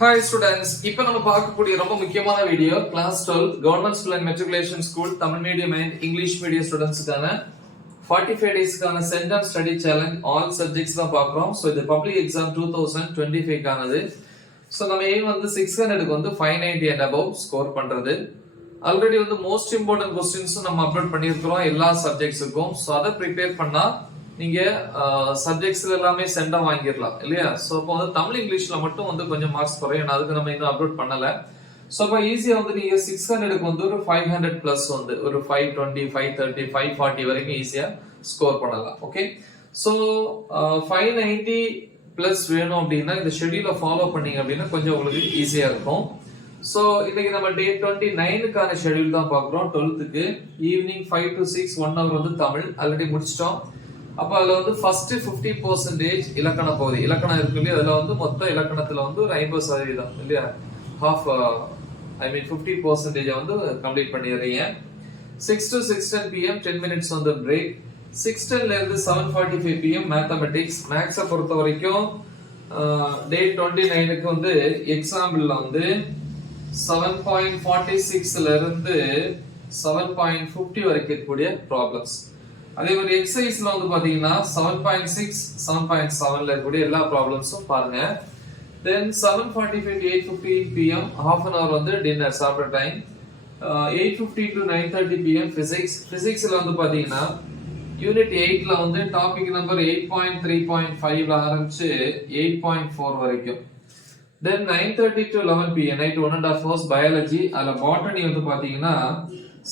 Hi students, இப்போ நம்ம பார்க்கக்கூடிய ரொம்ப முக்கியமான video class 12 government school and matriculation school Tamil medium and English medium ஸ்டூடெண்ட்ஸ்க்கான 45 டேஸ்க்கான centum study challenge all subjects தான் பார்க்குறோம். ஸோ இது பப்ளிக் எக்ஸாம் 2025க்கானது. ஸோ நம்ம எய்ம் வந்து 600க்கு வந்து 590 அண்ட் அபவ் ஸ்கோர் பண்றது. ஆல்ரெடி வந்து மோஸ்ட் இம்பார்ட்டன்ட் கொஸ்டின்ஸும் நம்ம அப்லோட் பண்ணியிருக்கிறோம் எல்லா சப்ஜெக்ட்ஸுக்கும். ஸோ அதை ப்ரிப்பேர் பண்ணா நீங்க சப்ஜெக்ட்ஸ்ல எல்லாமே சென்டா வாங்கிடலாம் இல்லையா? சோ அப்போ வந்து தமிழ் இங்கிலீஷ்ல மட்டும் வந்து கொஞ்சம் மார்க்ஸ் குறையும், அதுக்கு நம்ம இன்னும் அப்லோட் பண்ணல. சோ அப்போ ஈஸியா வந்து நீங்க 600க்கு வந்து ஒரு 500 பிளஸ் வந்து ஒரு 520 530 540 வரைக்கும் ஈஸியா ஸ்கோர் பண்ணலாம். ஓகே, சோ 590 பிளஸ் வேணும் அப்படின்னா இந்த ஷெட்யூலை ஃபாலோ பண்ணீங்க அப்படின்னா கொஞ்சம் உங்களுக்கு ஈஸியா இருக்கும். சோ இன்னைக்கு நம்ம டே 29க்கான ஷெட்யூல் தான் பார்க்குறோம். 12க்கு ஈவினிங் 5 to 6 1 hour வந்து தமிழ் ஆல்ரெடி முடிச்சிட்டோம். அப்ப அதுல வந்து ஃபர்ஸ்ட் 50% இலக்கண பகுதி, இலக்கணம் இருக்கு இல்லையா, அதுல வந்து மொத்த இலக்கணத்துல வந்து ஒரு 50% இல்லையா, ஹாஃப் 50% வந்து கம்ப்ளீட் பண்ணிடுறீங்க. 6 to 6:10 PM 10 minutes வந்து பிரேக். 6:10ல இருந்து 7:45 PM மேத்தமெட்டிக்ஸ். மேக்ஸை பொறுத்த வரைக்கும் டே 29க்கு வந்து எக்ஸாம்பிள்ல வந்து 7.46ல இருந்து 7.50 வரைக்கும் இருக்கக்கூடிய ப்ராப்ளம்ஸ். அதே மாதிரி எக்ஸசைஸ்ல வந்து பாத்தீங்கன்னா 7.6 7.7ல இருக்கக்கூடிய எல்லா ப்ராப்ளம்ஸும் பாருங்க. தென் 7:45 to 8:15 PM half an hour வந்து டின்னர் சாப்பிட்ற டைம். 8:50 to 9:30 PM பிசிக்ஸ்ல வந்து பாத்தீங்கன்னா யூனிட் 8ல வந்து டாபிக் நம்பர் 8.3.5ல ஆரம்பிச்சு 8.4 வரைக்கும். தென் 9:30 to 11 PM night 1.5 hours biology. அதுல பாட்டனி வந்து பாத்தீங்கன்னா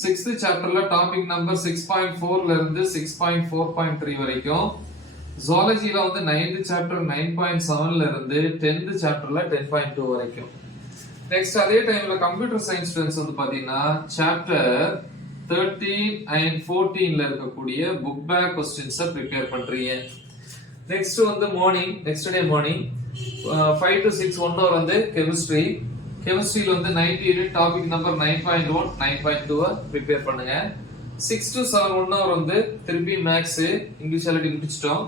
6th சாப்டர்ல டாபிக் நம்பர் 6.4ல இருந்து 6.4.3 வரைக்கும். ஜுவாலஜில வந்து 9th சாப்டர் 9.7ல இருந்து 10th சாப்டர்ல 10.2 வரைக்கும். நெக்ஸ்ட் அதே டைம்ல கம்ப்யூட்டர் சயின்ஸ் ஸ்டூடண்ட்ஸ் வந்து பாத்தீங்கன்னா சாப்டர் 13 and 14ல இருக்கக்கூடிய புக் பேக் क्वेश्चंस ப்ரிப்பேர் பண்றீங்க. நெக்ஸ்ட் வந்து next day morning 5 to 6 1 hour வந்து கெமிஸ்ட்ரி. கெமிஸ்ட்ரியில வந்து 90 யூனிட் டாபிக் நம்பர் 9.1 9.2 ப்ரிப்பேர் பண்ணுங்க. 6 to 7 1 hour வந்து திருப்பி மேக்ஸ் இங்கிலீஷ் ஆல்ரெடி முடிச்சிட்டோம்.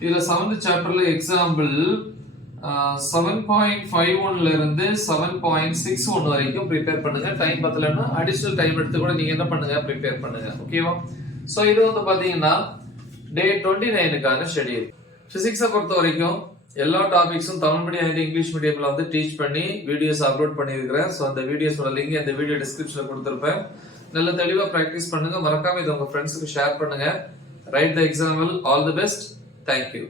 இதுல 7th சாப்டர்ல எக்ஸாம்பிள் 7.51ல இருந்து 7.61 வரைக்கும் ப்ரிப்பேர் பண்ணுங்க. டைம் பத்தலன்னா அடிஷனல் டைம் எடுத்து கூட நீங்க என்ன பண்ணுங்க ப்ரிப்பேர் பண்ணுங்க. ஓகேவா? சோ இது வந்து பாத்தீங்கன்னா டே 29க்கான ஷெட்யூல். பிசிக்ஸை பொறுத்த வரைக்கும் எல்லா டாபிக்ஸும் தமிழ் மீடியம் அண்ட் இங்கிலீஷ் மீடியம்ல வந்து டீச் பண்ணி வீடியோஸ் அப்லோட் பண்ணியிருக்கிறேன். ஸோ அந்த வீடியோஸோட லிங்க் இந்த வீடியோ டிஸ்கிரிப்ஷன்ல கொடுத்துருப்பேன். நல்ல தெளிவா ப்ராக்டிஸ் பண்ணுங்க. மறக்காம இதை உங்க ஃப்ரெண்ட்ஸுக்கு ஷேர் பண்ணுங்க. Right the example. All the best. Thank you.